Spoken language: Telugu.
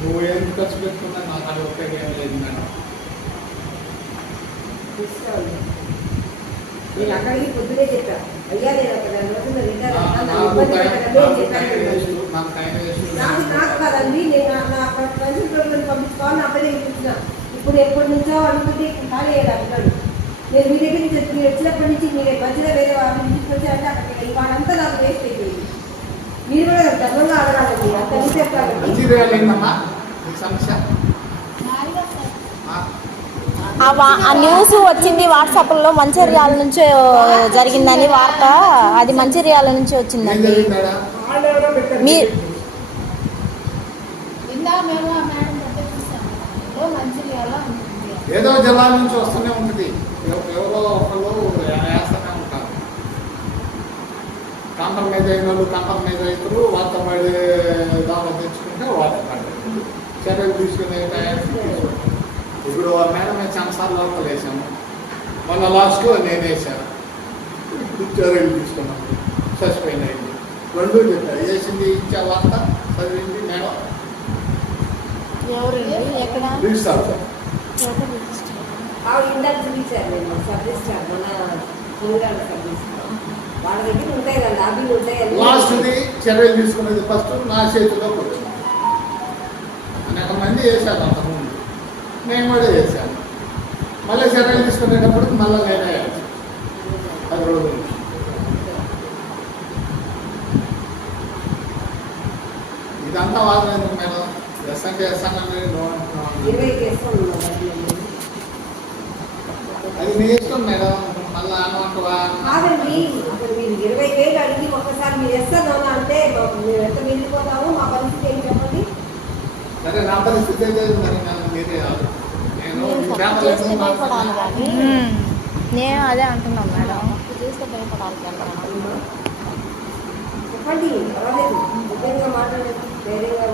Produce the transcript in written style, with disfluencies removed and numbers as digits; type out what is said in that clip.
నువ్వు ఏం ఖర్చు పెట్టుకున్నా నాకు అది ఉపయోగం లేదు మేడం. నేను అక్కడికి పొద్దునే చెప్పా, అయ్యా నేను అక్కడ నాకు కాదండి, నేను నా ప్రిన్సిపల్ పంపించుకోవాలని అప్పుడే చూసిన. ఇప్పుడు ఎప్పటి నుంచో అనుకుంటే ఖాళీ అయ్యాడు అంటాడు. నేను మీ దగ్గర నుంచి మీరు వచ్చినప్పటి నుంచి మీరు మధ్యలో వేరే వాళ్ళ ఇంటికి వచ్చారంటే అక్కడికి ఇవాళంతా నాకు వేస్ట్ అయిపోయింది. మీరు కూడా ధర్మంగా అడగాలండి, అంత చెప్పాలి. ఆ న్యూస్ వచ్చింది వాట్సాప్లో, మంచిర్యాల నుంచి జరిగిందని వార్త. అది మంచిర్యాల నుంచి వచ్చిందండి. ఏదో జిల్లా నుంచి వస్తూనే ఉంటుంది, ఎవరో ఒకళ్ళు వేస్తూనే ఉంటారు. కాంప్రమైజ్ అయిన వాళ్ళు కాంప్రమైజ్ అవుతారు, వాళ్ళతో పడి దావా తెచ్చుకుంటే వాళ్ళతో పడ్డారు చర్యలు తీసుకునే టయానికి. ఇప్పుడు మేడం చాలాసార్లు లోపల వేసాము, మొన్న లాస్ట్లో నేను వేసాను, చర్యలు తీసుకున్నాను, సస్పెండ్ అయింది. రెండు చెప్పారు, వేసింది ఇచ్చే వార్త చదివింది మేడం. ఇందాక చూపించారు నేను సర్వీస్ మన సర్వీస్ వాళ్ళ దగ్గర ఉంటాయి కదా, లాబీలు ఉంటాయి. లాస్ట్ది చర్యలు తీసుకునేది ఫస్ట్ నా చేతిలోకి వచ్చింది. అనేక మంది వేశాను అంతకుముందు, నేను కూడా వేసాను. మళ్ళీ చర్యలు తీసుకునేటప్పుడు మళ్ళీ నేనే వేయాలి. అది రోజు ఇదంతా వాదన మేడం. ఎస్సంటే ఎస్సండి అది మీ ఇష్టం మేడం. మళ్ళీ అనవంటవా కాదండి, అసలు మీరు 20,000 అడిగి ఒక్కసారి మీరు ఎస్తాను అంటే మేము ఎంత మిగిలిపోతాము, మా పరిస్థితి ఏం చెప్పండి. సరే నా పరిస్థితి అయితే మీరే నేను నేను అదే అంటున్నాను మేడం, చేస్తే భయపడాలి చెప్పండి, పర్వాలేదు, ధైర్యంగా మాట్లాడండి, ధైర్యంగా